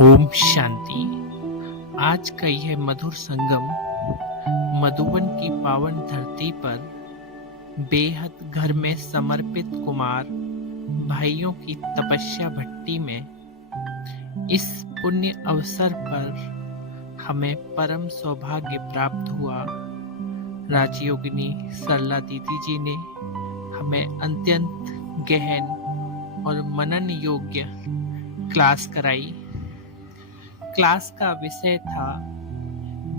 ओम शांति। आज का यह मधुर संगम मधुबन की पावन धरती पर बेहद घर में समर्पित कुमार भाइयों की तपस्या भट्टी में इस पुण्य अवसर पर हमें परम सौभाग्य प्राप्त हुआ। राजयोगिनी सरला दीदी जी ने हमें अत्यंत गहन और मनन योग्य क्लास कराई। क्लास का विषय था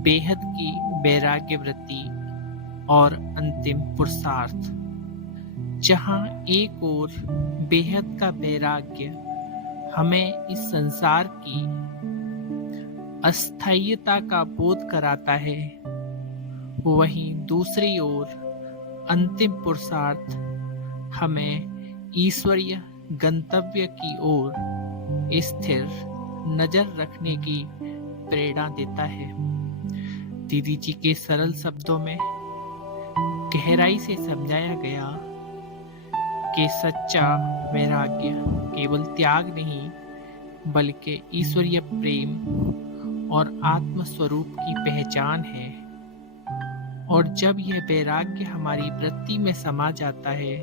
बेहद की वैराग्य वृत्ति और अंतिम पुरुषार्थ। जहां एक ओर बेहद का वैराग्य हमें इस संसार की अस्थायीता का बोध कराता है, वहीं दूसरी ओर अंतिम पुरुषार्थ हमें ईश्वरीय गंतव्य की ओर स्थिर नजर रखने की प्रेरणा देता है। दीदी जी के सरल शब्दों में गहराई से समझाया गया कि सच्चा वैराग्य केवल त्याग नहीं बल्कि ईश्वरीय प्रेम और आत्म स्वरूप की पहचान है। और जब यह वैराग्य हमारी वृत्ति में समा जाता है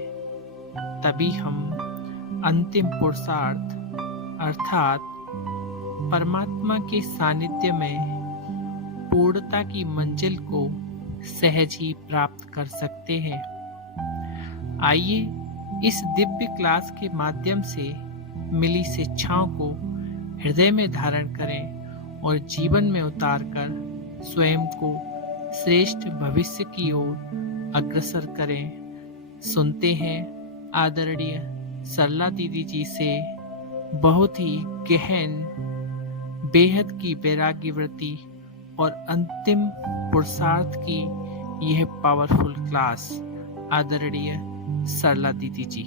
तभी हम अंतिम पुरुषार्थ अर्थात परमात्मा के सानिध्य में पूर्णता की मंजिल को सहज ही प्राप्त कर सकते हैं। आइए इस दिव्य क्लास के माध्यम से मिली शिक्षाओं को हृदय में धारण करें और जीवन में उतारकर स्वयं को श्रेष्ठ भविष्य की ओर अग्रसर करें। सुनते हैं आदरणीय सरला दीदी जी से बहुत ही गहन बेहद की वैराग्य वृत्ति और अंतिम पुरुषार्थ की यह पावरफुल क्लास। आदरणीय सरला दीदी जी।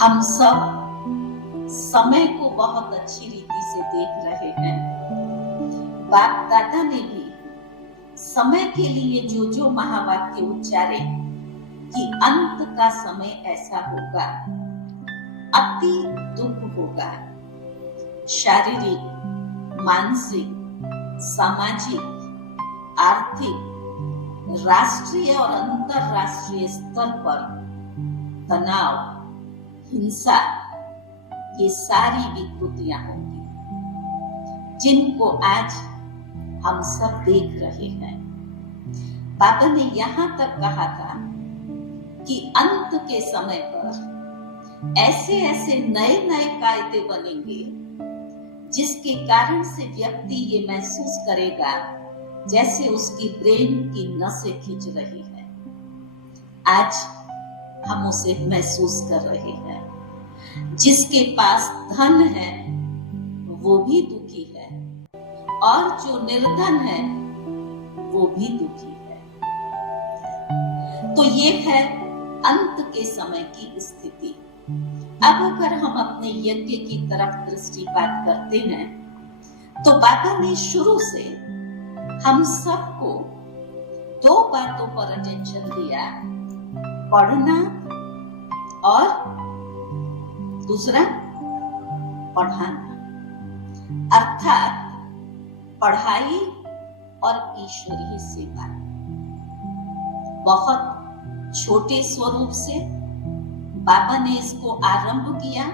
हम सब समय को बहुत अच्छी रीति से देख रहे हैं। बाप दादा ने भी समय के लिए जो जो महावाक्य उच्चारे कि अंत का समय ऐसा होगा, अति दुख होगा, शारीरिक, मानसिक, सामाजिक, आर्थिक, राष्ट्रीय और अंतरराष्ट्रीय स्तर पर तनाव, हिंसा, ये सारी विकृतियां होंगी जिनको आज हम सब देख रहे हैं। बाबा ने यहां तक कहा था कि अंत के समय पर ऐसे ऐसे नए नए कायदे बनेंगे जिसके कारण से व्यक्ति ये महसूस करेगा जैसे उसकी ब्रेन की नसें खींच रही है। आज हम उसे महसूस कर रहे हैं। जिसके पास धन है वो भी दुखी है और जो निर्धन है वो भी दुखी है। तो ये है अंत के समय की स्थिति। अब अगर हम अपने यज्ञ की तरफ दृष्टिपात करते हैं तो बाबा ने शुरू से हम सबको दो बातों पर अटेंशन दिया, पढ़ना और दूसरा पढ़ाना, अर्थात पढ़ाई और ईश्वरीय सेवा। बहुत छोटे स्वरूप से बाबा ने इसको आरंभ किया।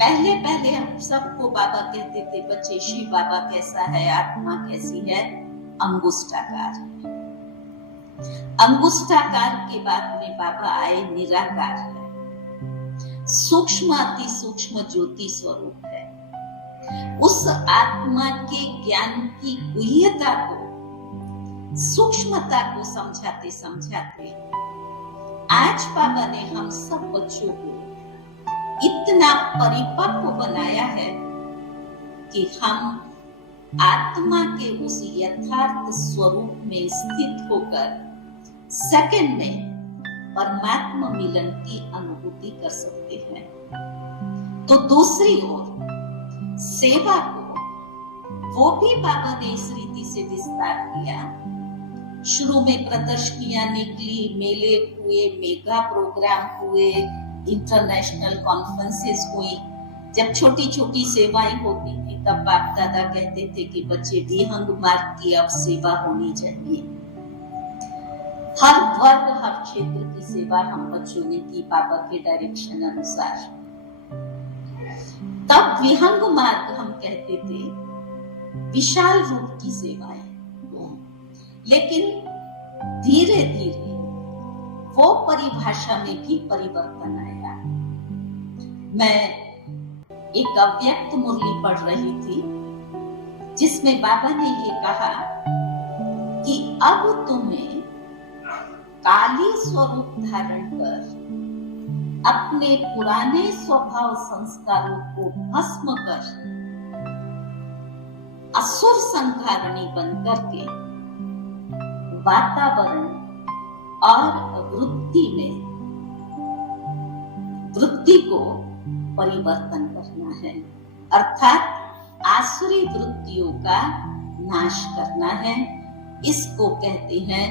पहले पहले हम सबको बाबा कहते थे, बच्चे शिव बाबा कैसा है, आत्मा कैसी है, अंगुष्ठाकार है। अंगुष्ठाकार के बाद में बाबा आए निराकार है, सूक्ष्म अति सूक्ष्म ज्योति स्वरूप है। उस आत्मा के ज्ञान की गुह्यता को, सूक्ष्मता को समझाते समझाते आज बाबा ने हम सब बच्चों को इतना परिपक्व बनाया है कि हम आत्मा के उस यथार्थ स्वरूप में स्थित होकर सेकंड में परमात्मा मिलन की अनुभूति कर सकते हैं। तो दूसरी ओर सेवा को वो भी बाबा ने इस रीति से विस्तार किया। शुरू में प्रदर्शनियां निकली, मेले हुए, मेगा प्रोग्राम हुए, इंटरनेशनल कॉन्फ्रेंसेस हुई, जब छोटी छोटी सेवाएं होती थी तब बाप दादा कहते थे कि बच्चे विहंग मार्ग की अब सेवा होनी चाहिए। हर वर्ग हर क्षेत्र की सेवा हम बच्चों ने की बाबा के डायरेक्शन अनुसार। तब विहंग मार्ग हम कहते थे विशाल रूप की सेवाएं, लेकिन धीरे धीरे वो परिभाषा में भी परिवर्तन आया। मैं एक अव्यक्त मुरली पढ़ रही थी जिसमें बाबा ने ये कहा कि अब तुम्हें काली स्वरूप धारण कर अपने पुराने स्वभाव संस्कारों को भस्म कर असुर संहारणी बनकर के वातावरण और वृत्ति को परिवर्तन करना है, अर्थात आसुरी वृत्तियों का नाश करना है। इसको कहते हैं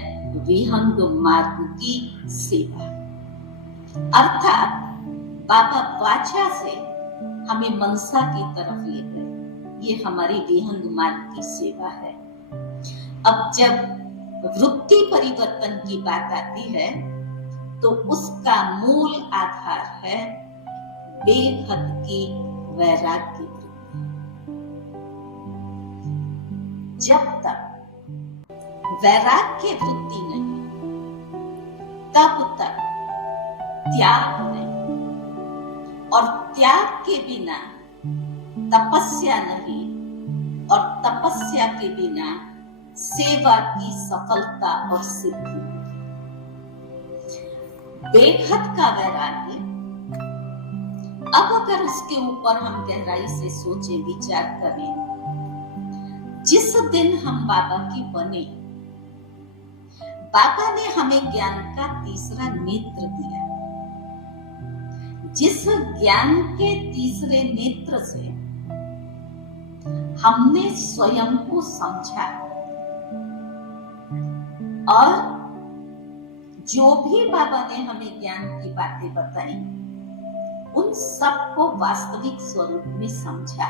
विहंग मार्ग की सेवा। अर्थात बाबा वाचा से हमें मनसा की तरफ ले गए। ये हमारी विहंग मार्ग की सेवा है। अब जब वृत्ति परिवर्तन की बात आती है तो उसका मूल आधार है बेहद की वैराग्य वृत्ति। जब तक वैराग्य वृत्ति नहीं तब तक त्याग नहीं, और त्याग के बिना तपस्या नहीं, और तपस्या के बिना सेवा की सफलता और सिद्धि। बेहद का वैराग्य, अब अगर उसके ऊपर हम गहराई से सोचें विचार करें, जिस दिन हम बाबा की बने, बाबा ने हमें ज्ञान का तीसरा नेत्र दिया। जिस ज्ञान के तीसरे नेत्र से हमने स्वयं को समझा और जो भी बाबा ने हमें ज्ञान की बातें बताई उन सबको वास्तविक स्वरूप में समझा,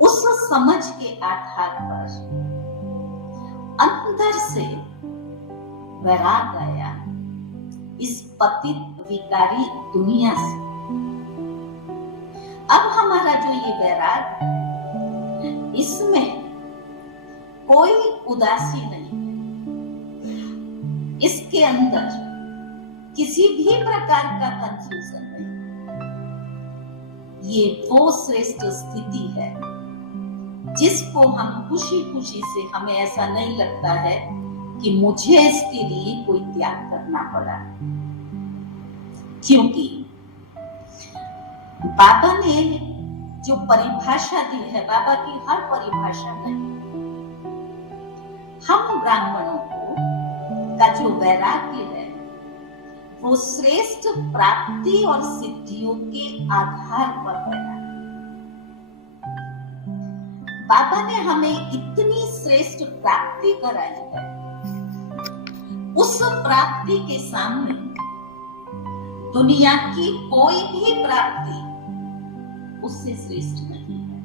उस समझ के आधार पर अंदर से वैराग आया इस पतित विकारी दुनिया से। अब हमारा जो ये वैराग है, इसमें कोई उदासी नहीं, इसके अंदर किसी भी प्रकार का कंफ्यूजन नहीं। ये वो श्रेष्ठ स्थिति है जिसको हम खुशी खुशी से, हमें ऐसा नहीं लगता है कि मुझे इसके लिए कोई त्याग करना पड़ा, क्योंकि बाबा ने जो परिभाषा दी है, बाबा की हर परिभाषा नहीं, हम ब्राह्मणों को का जो वैराग्य है वो श्रेष्ठ प्राप्ति और सिद्धियों के आधार पर है। बाबा ने हमें इतनी श्रेष्ठ प्राप्ति कराई है, उस प्राप्ति के सामने दुनिया की कोई भी प्राप्ति उससे श्रेष्ठ नहीं है।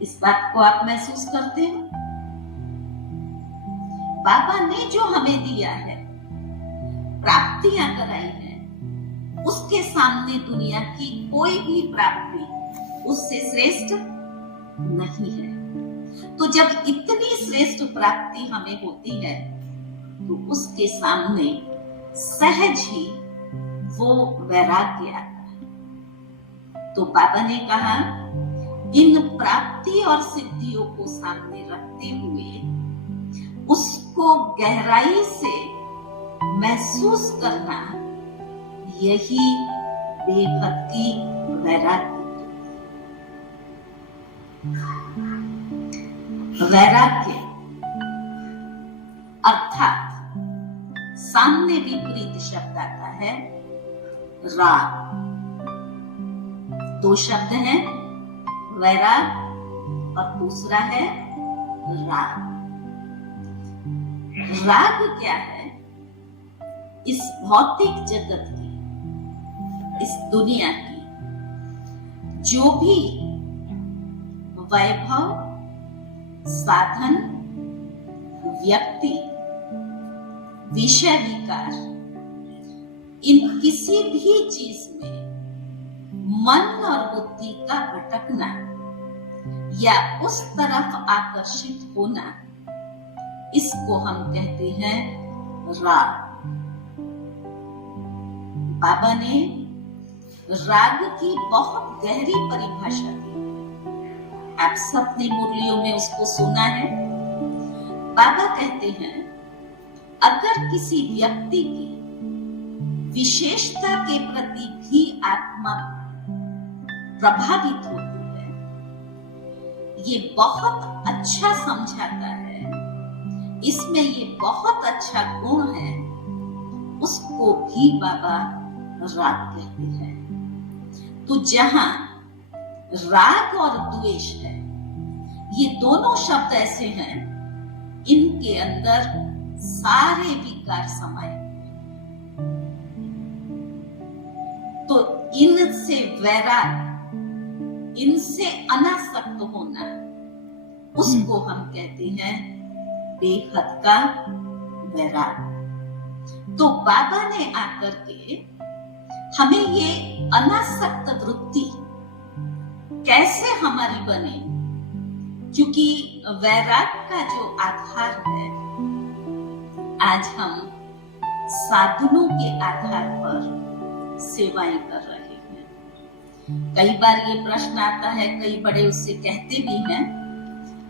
इस बात को आप महसूस करते हैं? बाबा ने जो हमें दिया है, प्राप्तियां कराई हैं, उसके सामने दुनिया की कोई भी प्राप्ति उससे श्रेष्ठ नहीं है। तो जब इतनी श्रेष्ठ प्राप्ति हमें होती है तो उसके सामने सहज ही वो वैराग्य आता है। तो बाबा ने कहा, इन प्राप्ति और सिद्धियों को सामने रखते हुए उसको गहराई से महसूस करना, यही बेहद की वैराग्य। वैराग्य अर्थात सामने विपरीत शब्द आता है राग। दो शब्द हैं, वैराग और दूसरा है राग। राग क्या है? इस भौतिक जगत की, इस दुनिया की जो भी वैभव, साधन, व्यक्ति, विषय विकार, इन किसी भी चीज में मन और बुद्धि का भटकना या उस तरफ आकर्षित होना, इसको हम कहते हैं राग। बाबा ने राग की बहुत गहरी परिभाषा दी। आप सबने मुरलियों में उसको सुना है। बाबा कहते हैं, अगर किसी व्यक्ति की विशेषता के प्रति भी आत्मा प्रभावित होती है, ये बहुत अच्छा समझाता है, इसमें ये बहुत अच्छा गुण है, उसको भी बाबा राग कहते हैं। तो जहां राग और द्वेष है, ये दोनों शब्द ऐसे हैं, इनके अंदर सारे विकार समाये। तो इनसे वैराग, इनसे अनासक्त होना, उसको हम कहते हैं बेहद का वैराग। तो बाबा ने आकर के हमें ये अनासक्त वृत्ति कैसे हमारी बने, क्योंकि वैराग का जो आधार है, आज हम साधनों के आधार पर सेवाएं कर रहे हैं। कई बार ये प्रश्न आता है, कई बड़े उससे कहते भी हैं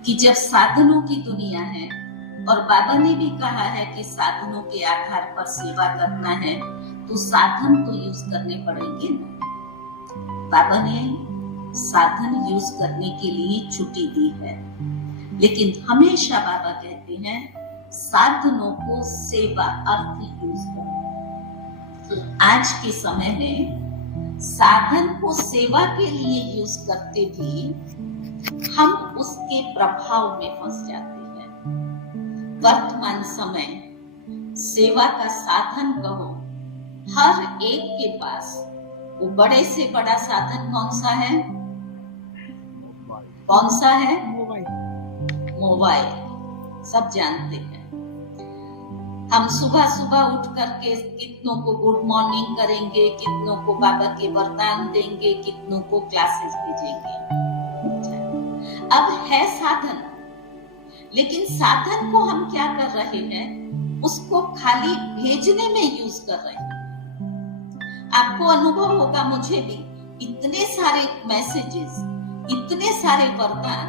कि जब साधनों की दुनिया है और बाबा ने भी कहा है कि साधनों के आधार पर सेवा करना है, तो साधन तो यूज करने पड़ेंगे ना। बाबा ने साधन यूज करने के लिए छुट्टी दी है, लेकिन हमेशा बाबा कहते हैं साधनों को सेवा अर्थ यूज करो। आज के समय में साधन को सेवा के लिए यूज करते भी हम उसके प्रभाव में फंस जाते हैं। वर्तमान समय सेवा का साधन कहो, हर एक के पास वो बड़े से बड़ा साधन कौन सा है? कौन सा है? मोबाइल। सब जानते हैं। हम सुबह सुबह उठ करके कितनों को गुड मॉर्निंग करेंगे, कितनों को बाबा के वरदान देंगे, कितनों को क्लासेस भेजेंगे। अब है साधन, लेकिन साधन को हम क्या कर रहे हैं? उसको खाली भेजने में यूज कर रहे हैं। आपको अनुभव होगा, मुझे भी इतने सारे मैसेजेस, इतने सारे वरदान,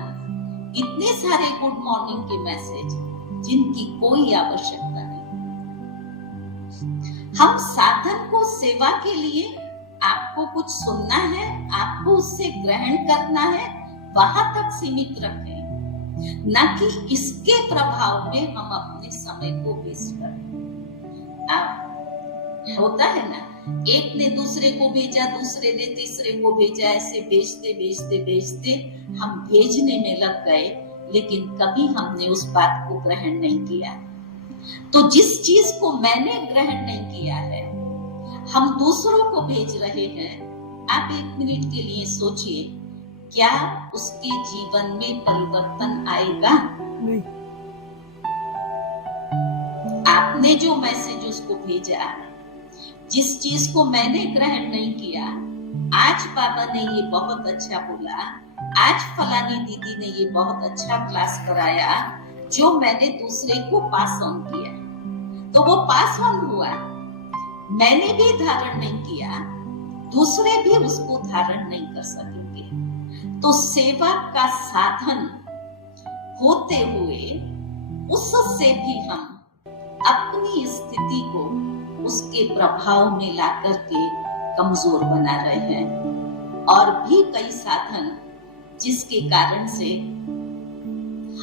इतने सारे गुड मॉर्निंग के मैसेज, जिनकी कोई आवश्यकता नहीं। हम साधन को सेवा के लिए, आपको कुछ सुनना है, आपको उससे ग्रहण करना है, वहां तक सीमित रखें, ना कि इसके प्रभाव में हम अपने समय को वेस्ट करें। होता है ना, एक ने दूसरे को भेजा, दूसरे ने तीसरे को भेजा, ऐसे भेजते भेजते भेजते हम भेजने में लग गए, लेकिन कभी हमने उस बात को ग्रहण नहीं किया। तो जिस चीज को मैंने ग्रहण नहीं किया है, हम दूसरों को भेज रहे हैं। आप 1 मिनट के लिए सोचिए, क्या उसके जीवन में परिवर्तन आएगा? नहीं। आपने जो मैसेज उसको भेजा, जिस चीज को मैंने ग्रहण नहीं किया, आज बाबा ने ये बहुत अच्छा बोला, आज फलानी दीदी ने ये बहुत अच्छा क्लास कराया, जो मैंने दूसरे को पास ऑन किया, तो वो पास ऑन हुआ। मैंने भी धारण नहीं किया, दूसरे भी उसको धारण नहीं कर सकेंगे। तो सेवा का साधन होते हुए उससे भी हम अपनी स्थिति को उसके प्रभाव में ला करके कमजोर बना रहे हैं। और भी कई साधन जिसके कारण से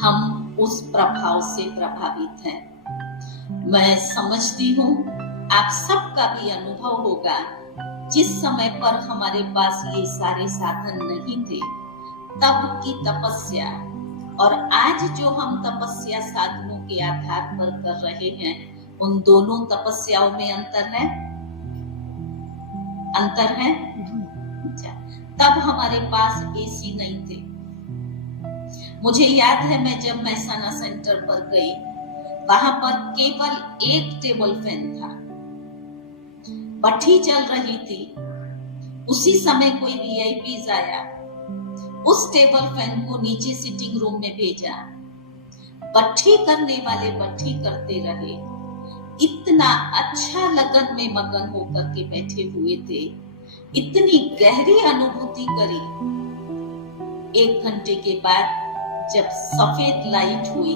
हम उस प्रभाव से प्रभावित हैं। मैं समझती हूँ आप सबका भी अनुभव होगा, जिस समय पर हमारे पास ये सारे साधन नहीं थे, तब की तपस्या और आज जो हम तपस्या साधनों के आधार पर कर रहे हैं, उन दोनों तपस्याओं में अंतर है। अंतर है। तब हमारे पास एसी नहीं थे। मुझे याद है मैं जब महसाना सेंटर पर गई, वहां पर केवल एक टेबल फैन था। भट्ठी चल रही थी। उसी समय कोई वीआईपी आया, उस टेबल फैन को नीचे सिटिंग रूम में भेजा। भट्ठी करने वाले भट्ठी करते रहे। इतना अच्छा लगन में मगन होकर के बैठे हुए थे, इतनी गहरी अनुभूति करी। 1 घंटे के बाद जब सफेद लाइट हुई,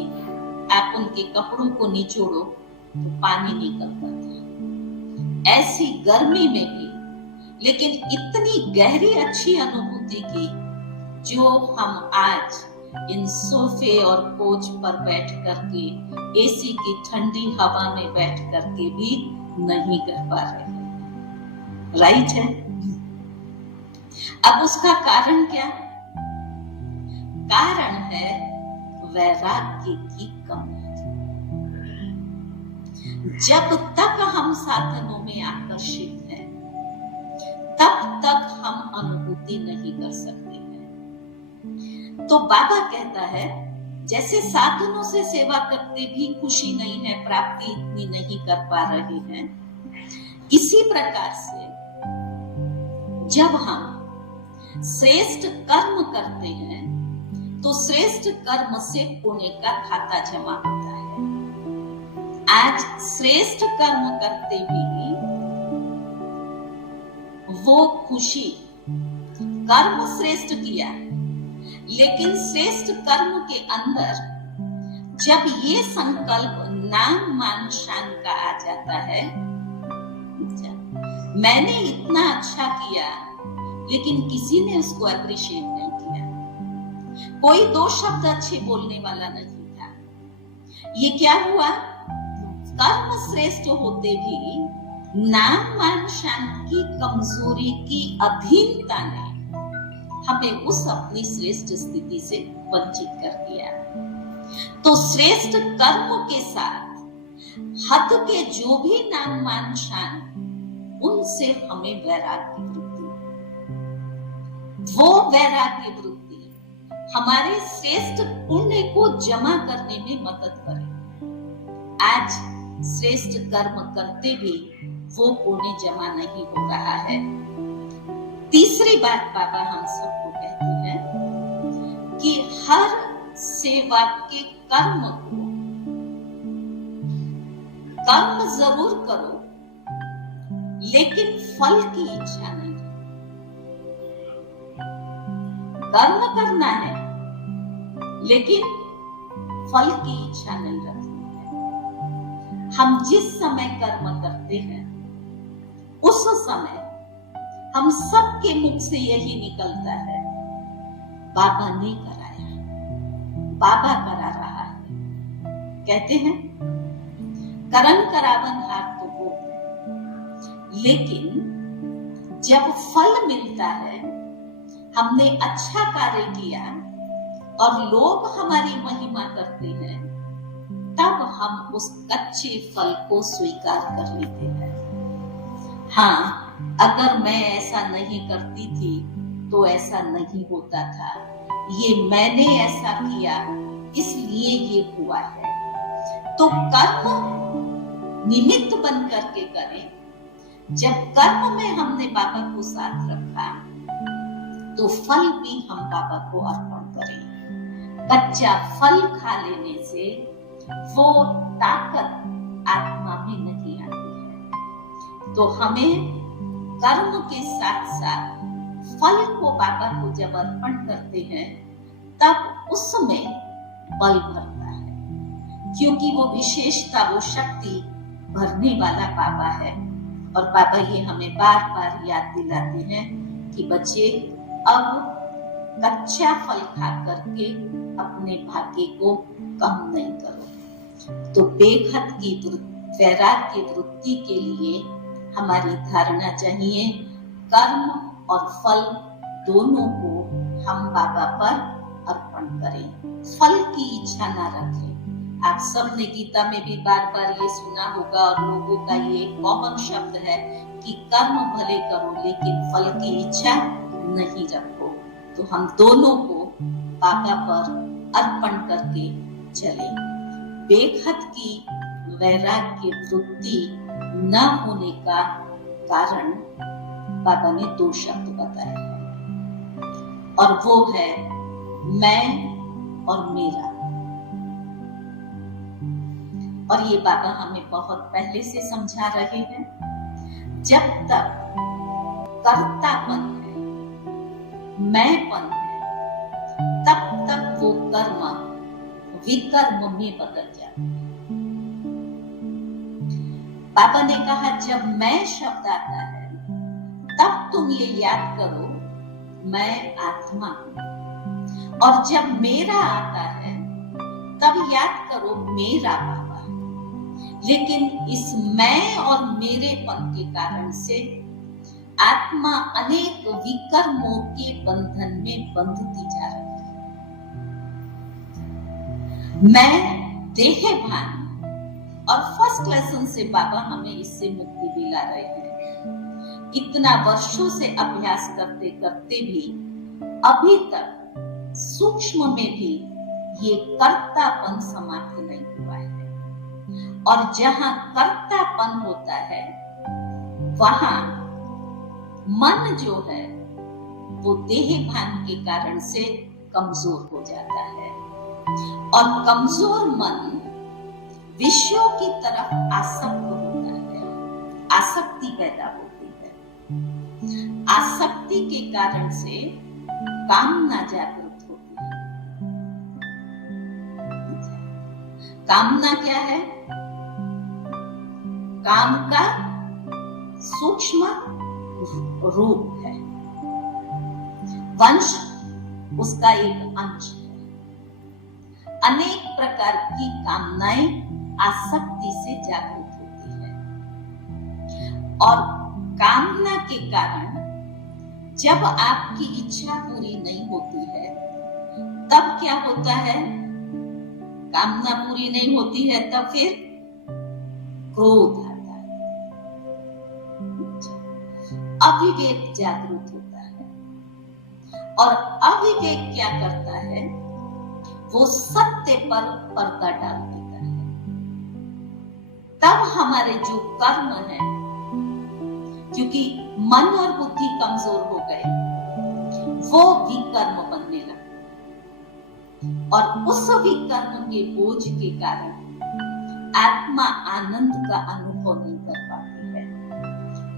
आप उनके कपड़ों को निचोड़ो तो पानी निकलता था, ऐसी गर्मी में भी। लेकिन इतनी गहरी अच्छी अनुभूति की जो हम आज इन सोफे और कोच पर बैठ करके, एसी की ठंडी हवा में बैठ करके भी नहीं कर पा रहे। राइट है। अब उसका कारण क्या? कारण है वैराग्य की कमी। जब तक हम साधनों में आकर्षित हैं, तब तक हम अनुभूति नहीं कर सकते हैं। तो बाबा कहता है, जैसे साधनों से सेवा करते भी खुशी नहीं है, प्राप्ति इतनी नहीं कर पा रहे हैं, इसी प्रकार से जब हम श्रेष्ठ कर्म करते हैं तो श्रेष्ठ कर्म से पुण्य का खाता जमा होता है। आज श्रेष्ठ कर्म करते भी वो खुशी, कर्म श्रेष्ठ किया, लेकिन श्रेष्ठ कर्म के अंदर जब ये संकल्प नाम मान शान का आ जाता है, मैंने इतना अच्छा किया लेकिन किसी ने उसको अप्रिशिएट नहीं किया, कोई 2 शब्द अच्छे बोलने वाला नहीं था। ये क्या हुआ? कर्म श्रेष्ठ होते भी नाम मान शान की कमजोरी की अधीनता ने हमें उस अपनी श्रेष्ठ स्थिति से वंचित कर दिया। तो श्रेष्ठ कर्म के साथ हद के जो भी नाम मान शान, उनसे हमें वैराग्य वृत्ति, वो वैराग्य वृत्ति हमारे श्रेष्ठ पुण्य को जमा करने में मदद करे। आज श्रेष्ठ कर्म करते भी वो पुण्य जमा नहीं हो रहा है। तीसरी बात बाबा हम सबको कहते हैं कि हर सेवा के कर्म को, कर्म जरूर करो लेकिन फल की इच्छा नहीं। कर्म करना है लेकिन फल की इच्छा नहीं रखनी है। हम जिस समय कर्म करते हैं उस समय हम सबके मुख से यही निकलता है, बाबा ने कराया, बाबा करा रहा है। कहते हैं करन करावन हार तो वो, लेकिन जब फल मिलता है, हमने अच्छा कार्य किया और लोग हमारी महिमा करते हैं, तब हम उस कच्चे फल को स्वीकार कर लेते हैं। हाँ, अगर मैं ऐसा नहीं करती थी तो ऐसा नहीं होता था, ये मैंने ऐसा किया इसलिए ये हुआ है। तो कर्म निमित्त बन करके करें। जब कर्म में हमने बाबा को साथ रखा तो फल भी हम बाबा को अर्पण करें। कच्चा फल खा लेने से वो ताकत आत्मा में नहीं आती है। तो हमें कर्म के साथ साथ फल को बाबा को जब अर्पण करते हैं, तब उसमें बल भरता है, क्योंकि वो विशेषता, वो शक्ति भरने वाला बाबा है। और बाबा ये हमें बार बार याद दिलाते हैं कि बच्चे, अब कच्चा फल खा करके अपने भाग्य को कम नहीं करो। तो बेहद की वैराग्य वृत्ति के लिए हमारी धारणा चाहिए, कर्म और फल दोनों को हम बाबा पर अर्पण करें, फल की इच्छा ना रखें। आप सब ने गीता में भी बार बार ये सुना होगा और लोगों का ये कॉमन शब्द है कि कर्म भले करो लेकिन फल की इच्छा नहीं रखो। तो हम दोनों को बाबा पर अर्पण करके चले। बेखत की वैराग्य वृत्ति न होने का कारण बाबा ने 2 शब्द बताए हैं, और वो है मैं और मेरा। और ये बाबा हमें बहुत पहले से समझा रहे हैं, जब तक कर्तापन है, मैंपन है, तब तक वो कर्म विकर्म में बदल जाता है। बाबा ने कहा जब मैं शब्द आता है तब तुम ये याद करो मैं आत्मा हूं, और जब मेरा आता है तब याद करो मेरा बाबा। लेकिन इस मैं और मेरेपन के कारण से आत्मा अनेक विकर्मों के बंधन में बंधती जा रही है। मैं देह भान, और फर्स्ट लेसन से बाबा हमें इससे मुक्ति दिला रहे हैं। इतना वर्षों से अभ्यास करते करते भी अभी तक सूक्ष्म में भी ये कर्तापन समाप्त नहीं हुआ है। और जहां कर्तापन होता है वहां मन जो है वो देह भान के कारण से कमजोर हो जाता है, और कमजोर मन विषयों की तरफ आसक्त होता है, आसक्ति पैदा होती है। आसक्ति के कारण से कामना जागृत होती है। कामना क्या है? काम का सूक्ष्म रूप है, वंश उसका एक अंश है। अनेक प्रकार की कामनाएं आसक्ति से जागृत होती है, और कामना के कारण जब आपकी इच्छा पूरी नहीं होती है तब क्या होता है? कामना पूरी नहीं होती है तब फिर क्रोध आता है, अविवेक जागृत होता है, और अविवेक क्या करता है? वो सत्य पर पर्दा डाल देता है। तब हमारे जो कर्म है, क्योंकि मन और बुद्धि कमजोर हो गए, वो विकर्म बनने लगे, और उस विकर्म के बोझ के कारण आत्मा आनंद का अनुभव नहीं कर पाती है।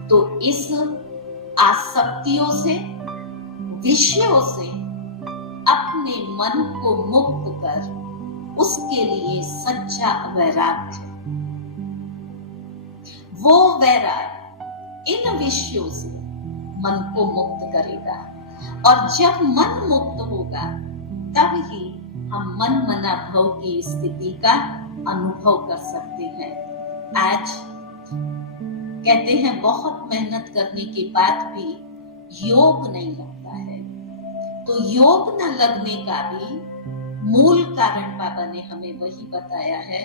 तो इस आसक्तियों से, विषयों से अपने मन को मुक्त कर उसके लिए सच्चा वैराग्य, वो वैराग्य इन विषयों से मन को मुक्त करेगा, और जब मन मुक्त होगा तब ही हम मन मना भव की स्थिति का अनुभव कर सकते हैं। आज कहते हैं बहुत मेहनत करने के बाद भी योग नहीं लगता है, तो योग न लगने का भी मूल कारण बाबा ने हमें वही बताया है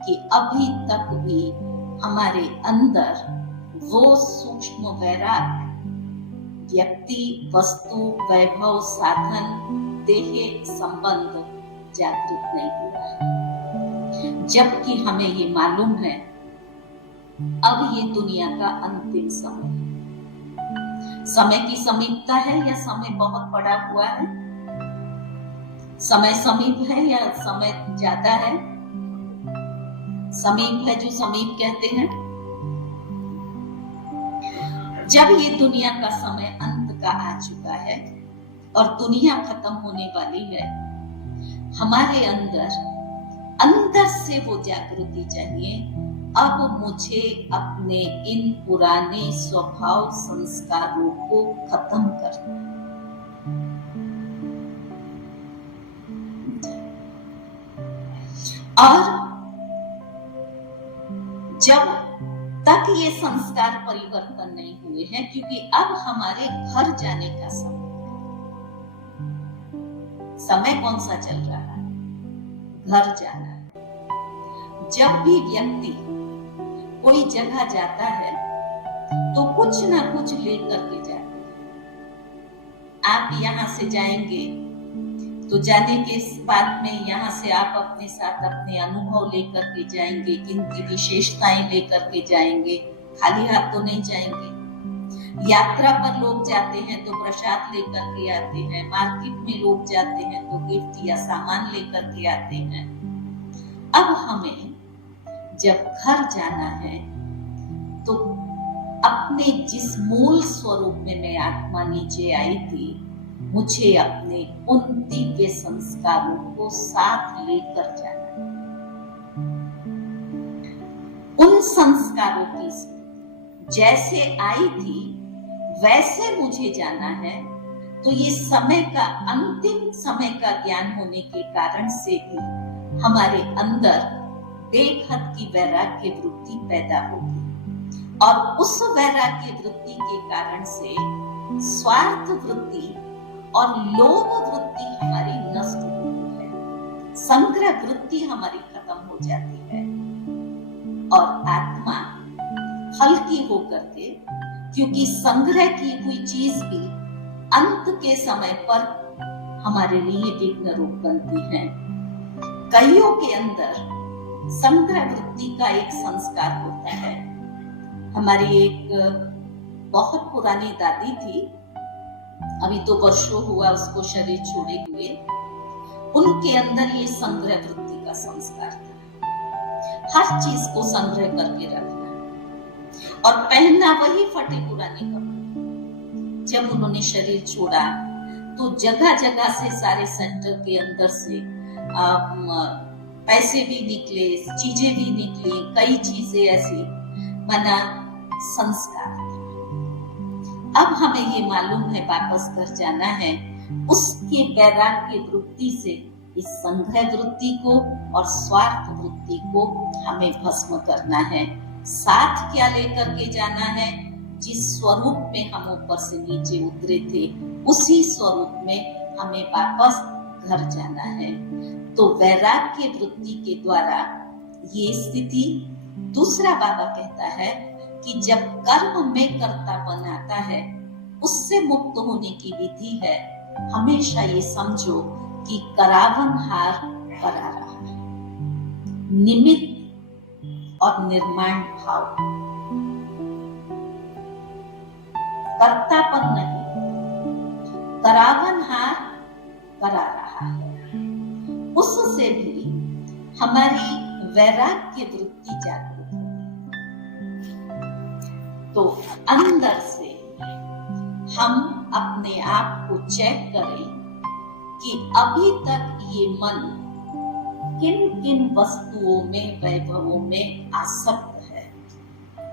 कि अभी तक भी हमारे अंदर वो सूक्ष्म वैराग्य, व्यक्ति, वस्तु, वैभव, साधन, देह संबंध जागृत नहीं हुआ है। जबकि हमें ये मालूम है अब ये दुनिया का अंतिम समय है। समय की समीपता है या समय बहुत बड़ा हुआ है? समय समीप है या समय ज्यादा है? समीप है, जो समीप कहते हैं। जब ये दुनिया का समय अंत का आ चुका है और दुनिया खत्म होने वाली है, हमारे अंदर से वो जागृति चाहिए। अब मुझे अपने इन पुराने स्वभाव संस्कारों को खत्म करना है। और जब तक ये संस्कार परिवर्तन नहीं हुए हैं, क्योंकि अब हमारे घर जाने का समय कौन सा चल रहा है? घर जाना है। जब भी व्यक्ति कोई जगह जाता है तो कुछ ना कुछ लेकर के जाता है। आप यहाँ से जाएंगे तो जाने के बाद में यहाँ से आप अपने साथ अपने अनुभव लेकर के जाएंगे, किनकी विशेषताएं लेकर के जाएंगे, खाली हाथ तो नहीं जाएंगे। यात्रा पर लोग जाते हैं तो प्रसाद लेकर के आते हैं, मार्केट में लोग जाते हैं तो गिफ्ट या सामान लेकर के आते हैं। अब हमें जब घर जाना है तो अपने जिस मूल स्वरूप में मैं आत्मा नीचे आई थी, मुझे अपने उन दिव्य संस्कारों को साथ लेकर जाना है। उन संस्कारों की जैसे आई थी वैसे मुझे जाना है। तो ये समय का अंतिम समय का ज्ञान होने के कारण से भी हमारे अंदर बेहद की वैराग्य वृत्ति पैदा होगी, और उस वैराग्य वृत्ति के कारण से स्वार्थ वृत्ति और लोभ वृत्ति हमारी नष्ट होती है, संग्रह वृत्ति हमारी खत्म हो जाती है, और आत्मा हल्की होकर के, क्योंकि संग्रह की हुई चीज भी अंत के समय पर हमारे लिए विघ्न रूप बनती है। कईयों के अंदर संग्रह वृत्ति का एक संस्कार होता है। हमारी एक बहुत पुरानी दादी थी, अभी तो वर्षों हुआ उसको शरीर छोड़े हुए। उनके अंदर ये संग्रह वृत्ति का संस्कार था, हर चीज को संग्रह करके रखना और पहनना वही फटे पुराने कपड़े। जब उन्होंने शरीर छोड़ा तो जगह जगह से सारे सेंटर के अंदर से पैसे भी निकले, चीजें भी निकली, कई चीजें ऐसी बना संस्कार। अब हमें ये मालूम है वापस घर जाना है, उसके वैराग्य वृत्ति से इस संग्रह वृत्ति को और स्वार्थ वृत्ति को हमें भस्म करना है। साथ क्या लेकर के जाना है? जिस स्वरूप में हम ऊपर से नीचे उतरे थे, उसी स्वरूप में हमें वापस घर जाना है। तो वैराग्य वृत्ति के द्वारा ये स्थिति। दूसरा बाबा कहता है कि जब कर्म में कर्ता बनाता है, उससे मुक्त होने की विधि है, हमेशा ये समझो कि करावनहार करा रहा है, निमित्त और निर्माण भाव, कर्तापन नहीं, करावनहार करा रहा है। उससे भी हमारी वैराग्य वृत्ति जागृत होती। तो अंदर से हम अपने आप को चेक करें कि अभी तक ये मन किन किन वस्तुओं में, वैभवों में आसक्त है,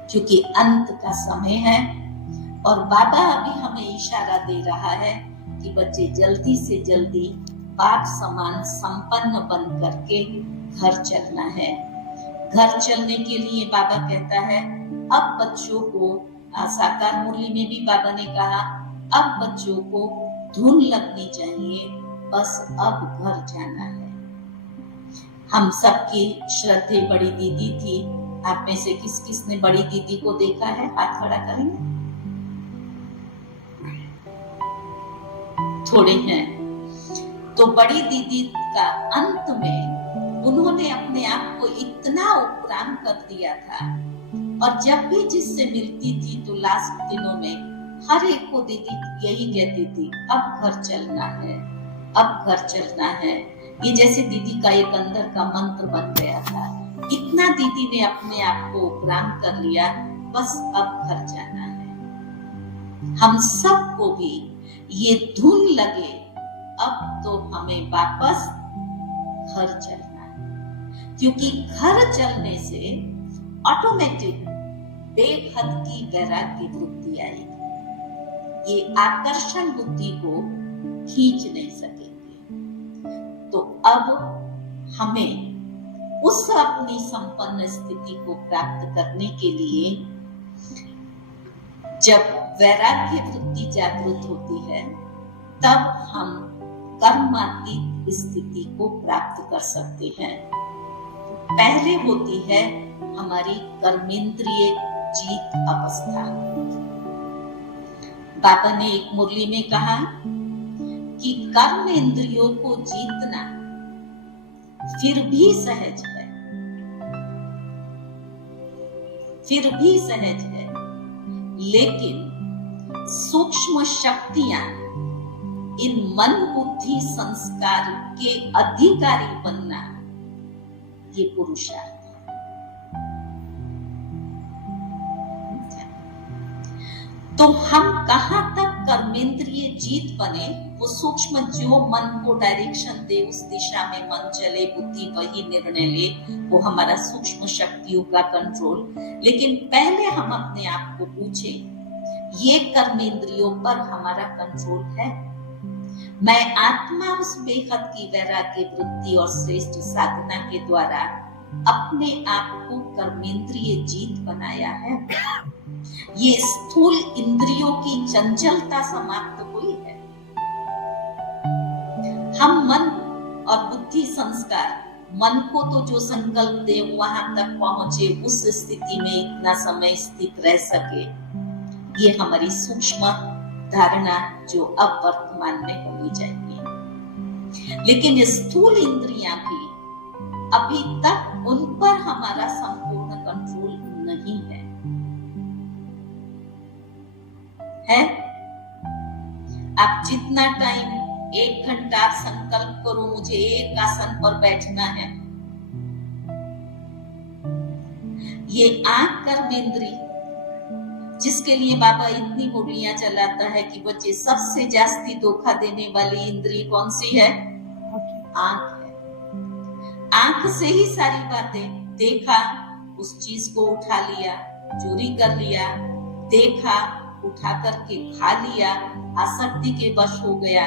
क्योंकि अंत का समय है। और बाबा अभी हमें इशारा दे रहा है कि बच्चे जल्दी से जल्दी बाप समान संपन्न बन करके घर चलना है। घर चलने के लिए बाबा कहता है, अब बच्चों को, साकार मुरली में भी बाबा ने कहा, अब बच्चों को धुन लगनी चाहिए, बस अब घर जाना है। हम सबकी श्रद्धेय बड़ी दीदी थी। आप में से किस किस ने बड़ी दीदी को देखा है? हाथ खड़ा करेंगे। थोड़े हैं। तो बड़ी दीदी का अंत में उन्होंने अपने आप को इतना उपराम कर दिया था, और जब भी जिससे मिलती थी तो लास्ट दिनों में हर एक को दीदी यही कहती थी, अब घर चलना है, अब घर चलना है। ये जैसे दीदी का एक अंदर का मंत्र बन गया था। इतना दीदी ने अपने आप को उपराम कर लिया, बस अब घर जाना है। हम सबको भी ये धुन लगे, अब तो हमें वापस घर चलना है, क्योंकि घर चलने से ऑटोमेटिक बेहद की वैराग्य वृत्ति आएगी। ये आकर्षण बुद्धि को खींच नहीं सकेंगे। तो अब हमें उस अपनी संपन्न स्थिति को प्राप्त करने के लिए, जब वैराग्य वृत्ति जागृत होती है, तब हम कर्मातीत स्थिति को प्राप्त कर सकते हैं। पहले होती है हमारी कर्मेंद्रिय जीत अवस्था। बाबा ने एक मुरली में कहा कि कर्म इंद्रियों को जीतना फिर भी सहज है, फिर भी सहज है, लेकिन सूक्ष्म शक्तियां इन मन बुद्धि संस्कार के अधिकारी बनना ये पुरुषार्थ है। तो हम कहां तक कर्मेंद्रिय जीत बने, वो सूक्ष्म जो मन को डायरेक्शन दे, उस दिशा में मन चले, बुद्धि वही निर्णय ले, वो हमारा सूक्ष्म शक्तियों का कंट्रोल। लेकिन पहले हम अपने आप को पूछें, ये कर्मेंद्रियों पर हमारा कंट्रोल है? मैं आत्मा उस बेहद की वैराग्य वृत्ति और श्रेष्ठ साधना के द्वारा अपने आप को कर्मेंद्रिय जीत बनाया है? ये स्थूल इंद्रियों की चंचलता समाप्त हुई है? हम मन और बुद्धि संस्कार, मन को तो जो संकल्प दे वहां तक पहुंचे, उस स्थिति में इतना समय स्थित रह सके, ये हमारी सूक्ष्म धारणा जो अब वर्तमान में होनी चाहिए। लेकिन स्थूल इंद्रियां भी अभी तक उन पर हमारा संपूर्ण कंट्रोल नहीं है? आप जितना टाइम 1 घंटा संकल्प करो मुझे एक आसन पर बैठना है, ये आंख कर्मेंद्री जिसके लिए बाबा इतनी मुरलियां चलाता है कि बच्चे सबसे जास्ती धोखा देने वाली इंद्री कौन सी है? आंख है। आंख से ही सारी बातें, देखा उस चीज को उठा लिया, चोरी कर लिया, देखा उठा करके खा लिया, आसक्ति के वश हो गया,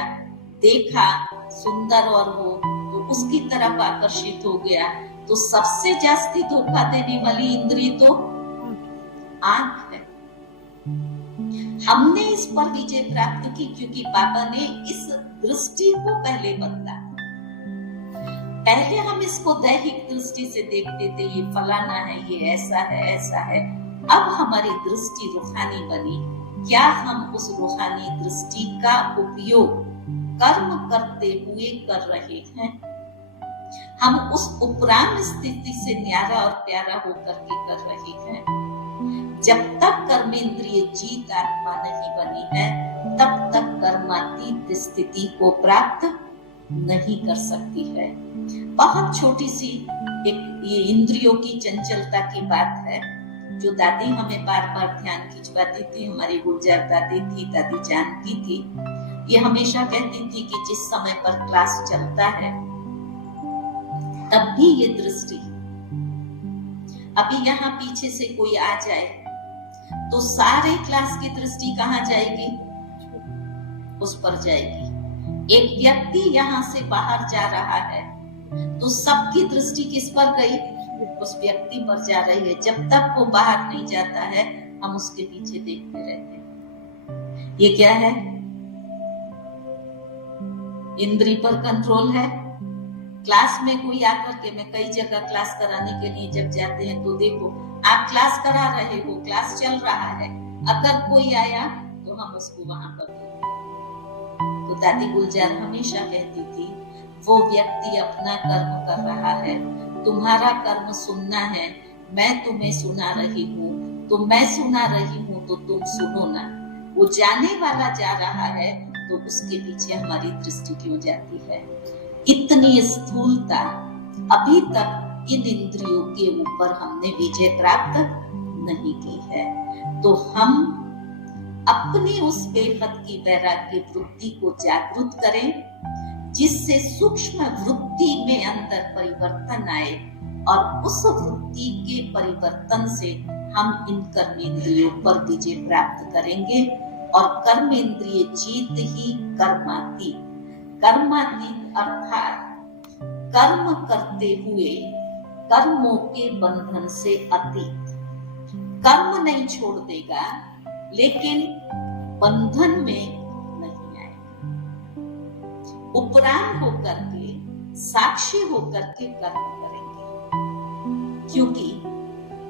देखा सुंदर और वो तो उसकी तरफ आकर्षित हो गया। तो सबसे जास्ती धोखा देने वाली इंद्री तो आंख है। हमने इस पर विजय प्राप्त की क्योंकि बाबा ने इस दृष्टि को पहले बदला। पहले हम इसको दैहिक दृष्टि से देखते थे, ये फलाना है, ये ऐसा है, ऐसा है। अब हमारी दृष्टि रूहानी बनी। क्या हम उस रूहानी दृष्टि का उपयोग कर्म करते हुए कर रहे हैं? हम उस उपराम स्थिति से न्यारा और प्यारा होकर के कर रहे हैं? जब तक कर्मेंद्रिय जीत आत्मा नहीं बनी है, तब तक कर्मातीत स्थिति को प्राप्त नहीं कर सकती है। बहुत छोटी सी एक ये इंद्रियों की चंचलता की बात है, जो दादी हमें बार बार ध्यान खिंचवाती थी। हमारी गुर्जर दादी थी, दादी जानती थी। ये हमेशा कहती थी कि जिस समय पर क्लास चलता है तब भी ये दृष्टि, अभी यहाँ पीछे से कोई आ जाए तो सारे क्लास की दृष्टि कहाँ जाएगी? उस पर जाएगी। एक व्यक्ति यहाँ से बाहर जा रहा है तो सबकी दृष्टि किस पर गई? उस व्यक्ति पर जा रही है। जब तक वो बाहर नहीं जाता है हम उसके पीछे देखते रहते हैं। ये क्या है? इंद्री पर कंट्रोल है। क्लास में कोई आकर के, मैं कई जगह क्लास कराने के लिए जब जाते हैं तो देखो, आप क्लास करा रहे हो, क्लास चल रहा है, अगर कोई आया तो हम उसको वहां पर देखते। तो दादी गुलजार हमेशा कहती थी, वो व्यक्ति अपना कर्म कर रहा है, तुम्हारा कर्म सुनना है, मैं तुम्हें सुना रही हूँ, तो मैं सुना रही हूँ तो तुम सुनो ना। वो जाने वाला जा रहा है तो उसके पीछे हमारी दृष्टि क्यों जाती है? इतनी स्थूलता अभी तक इन इंद्रियों के ऊपर हमने विजय प्राप्त नहीं की है। तो हम अपनी उस बेहद की वैराग्य वृत्ति को जागृत करें, जिससे सूक्ष्म वृत्ति में अंदर परिवर्तन आए और उस वृत्ति के परिवर्तन से हम इन कर्मेंद्रियों पर विजय प्राप्त करेंगे। और कर्मेंद्रिय जीत ही कर्मातीत, कर्मातीत अर्थात कर्म करते हुए कर्मों के बंधन से अतीत। कर्म नहीं छोड़ देगा लेकिन बंधन में नहीं आएगा। उपराम होकर के, साक्षी होकर के कर्म करेंगे। क्योंकि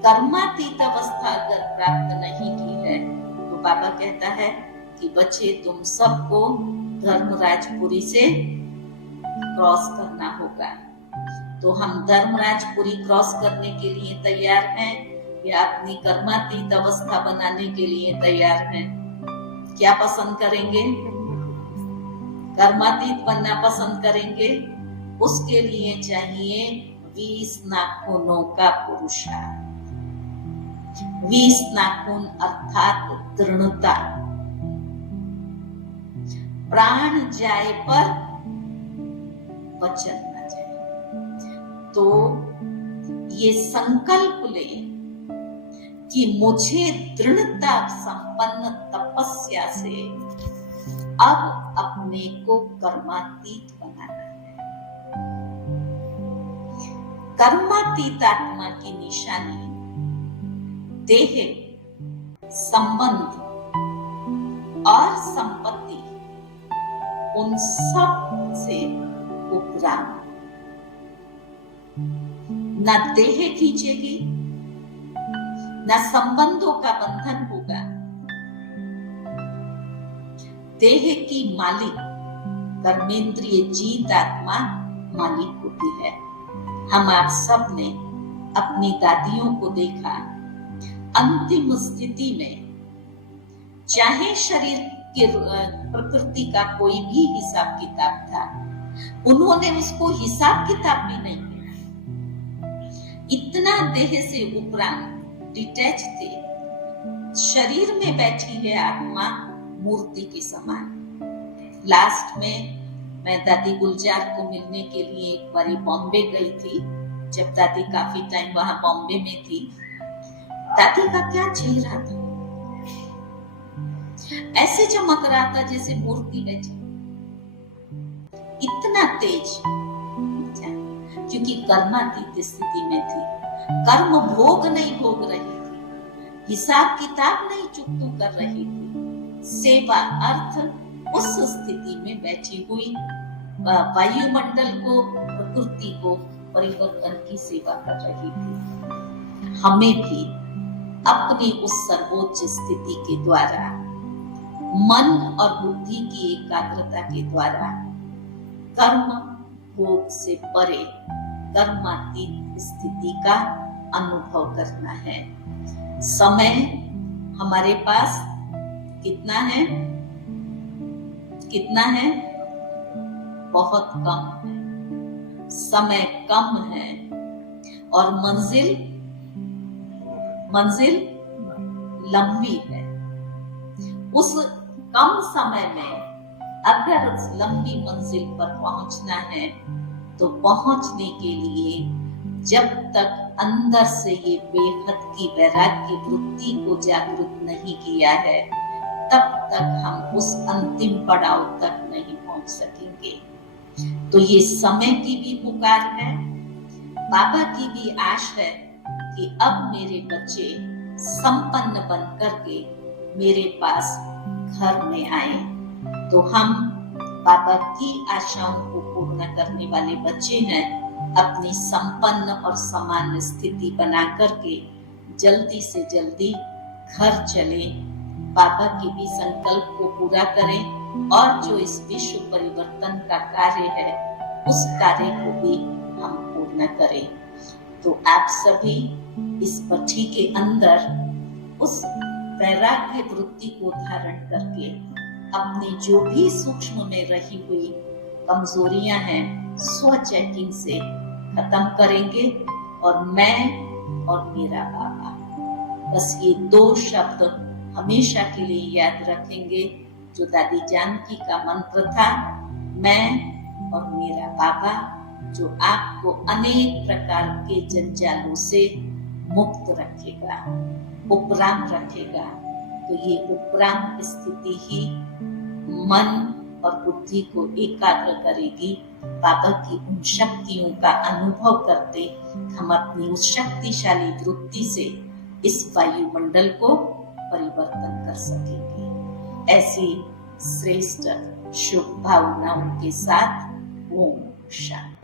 कर्मातीत अवस्था अगर प्राप्त नहीं की है तो बाबा कहता है कि बच्चे तुम सबको धर्मराजपुरी से क्रॉस करना होगा। तो हम धर्मराजपुरी क्रॉस करने के लिए तैयार हैं या अपनी कर्मातीत अवस्था बनाने के लिए तैयार हैं? क्या पसंद करेंगे? कर्मातीत बनना पसंद करेंगे। उसके लिए चाहिए 20 नाखूनों का पुरुषार्थ। 20 नाखून अर्थात दृढ़ता। प्राण जाए पर वचन न जाए। तो ये संकल्प ले कि मुझे दृढ़ता संपन्न तपस्या से अब अपने को कर्मातीत बनाना है। कर्मातीत आत्मा की निशानी देह, संबंध और संपत्ति उन सब से उपराम। न देह खींचेगी, न संबंधों का बंधन होगा। देह की मालिक कर्मेंद्रिय जीत आत्मा मालिक होती है। हम आप सब ने अपनी दादियों को देखा, अंतिम स्थिति में चाहे शरीर के प्रकृति का कोई भी हिसाब किताब था, उन्होंने उसको हिसाब किताब भी नहीं किया। इतना देह से उपरांत डिटैच थे। शरीर में बैठी है आत्मा मूर्ति के समान। लास्ट में मैं दादी गुलजार को मिलने के लिए एक बारी बॉम्बे गई थी, जब दादी काफी टाइम वहां बॉम्बे में थी। दादी का क्या चेहरा था, ऐसे चमक रहा था जैसे मूर्ति बैठी, इतना तेज, क्योंकि कर्मातीत स्थिति में थी। कर्म भोग नहीं भोग रही थी, हिसाब किताब नहीं चुकतू कर रही थी, सेवा अर्थ उस स्थिति में बैठी हुई वायुमंडल को, प्रकृति को परिवर्तन की सेवा कर रही थी। हमें भी अपनी उस सर्वोच्च स्थिति के द्वारा, मन और बुद्धि की एकाग्रता के द्वारा कर्म भोग से परे कर्मातीत स्थिति का अनुभव करना है। समय हमारे पास कितना है? कितना है? बहुत कम है। समय कम है और मंजिल लंबी है। उस कम समय में अगर उस लंबी मंजिल पर पहुंचना है, तो पहुंचने के लिए जब तक अंदर से ये बेहद की वैराग्य वृत्ति को जागृत नहीं किया है, तब तक हम उस अंतिम पड़ाव तक नहीं पहुंच सकेंगे। तो ये समय की भी पुकार है, बाबा की भी आश है कि अब मेरे बच्चे संपन्न बन करके मेरे पास घर में आए। तो हम बाबा की आशाओं को पूर्ण करने वाले बच्चे हैं। अपनी संपन्न और समान स्थिति बना करके जल्दी से जल्दी घर चले, बाबा के भी संकल्प को पूरा करें और जो इस विश्व परिवर्तन का कार्य है, उस कार्य को भी हम पूर्ण करें। तो आप सभी इस पट्टी के अंदर उस वैराग्य वृत्ति को धारण करके अपनी जो भी सूक्ष्म में रही हुई कमजोरियां हैं, स्व चेकिंग से खत्म करेंगे। और मैं और मेरा बाबा, बस ये 2 शब्द हमेशा के लिए याद रखेंगे, जो दादी जानकी का मंत्र था, मैं और मेरा बाबा, जो आपको अनेक प्रकार के जंजालों से मुक्त रखेगा, उपराम रखेगा। तो ये उपराम स्थिति ही मन और बुद्धि को एकाग्र करेगी। बाबा की उन शक्तियों का अनुभव करते हम अपनी उस शक्तिशाली वृत्ति से इस वायुमंडल को परिवर्तन कर सकेंगे। ऐसी श्रेष्ठ शुभ भावनाओं के साथ ओम शांति।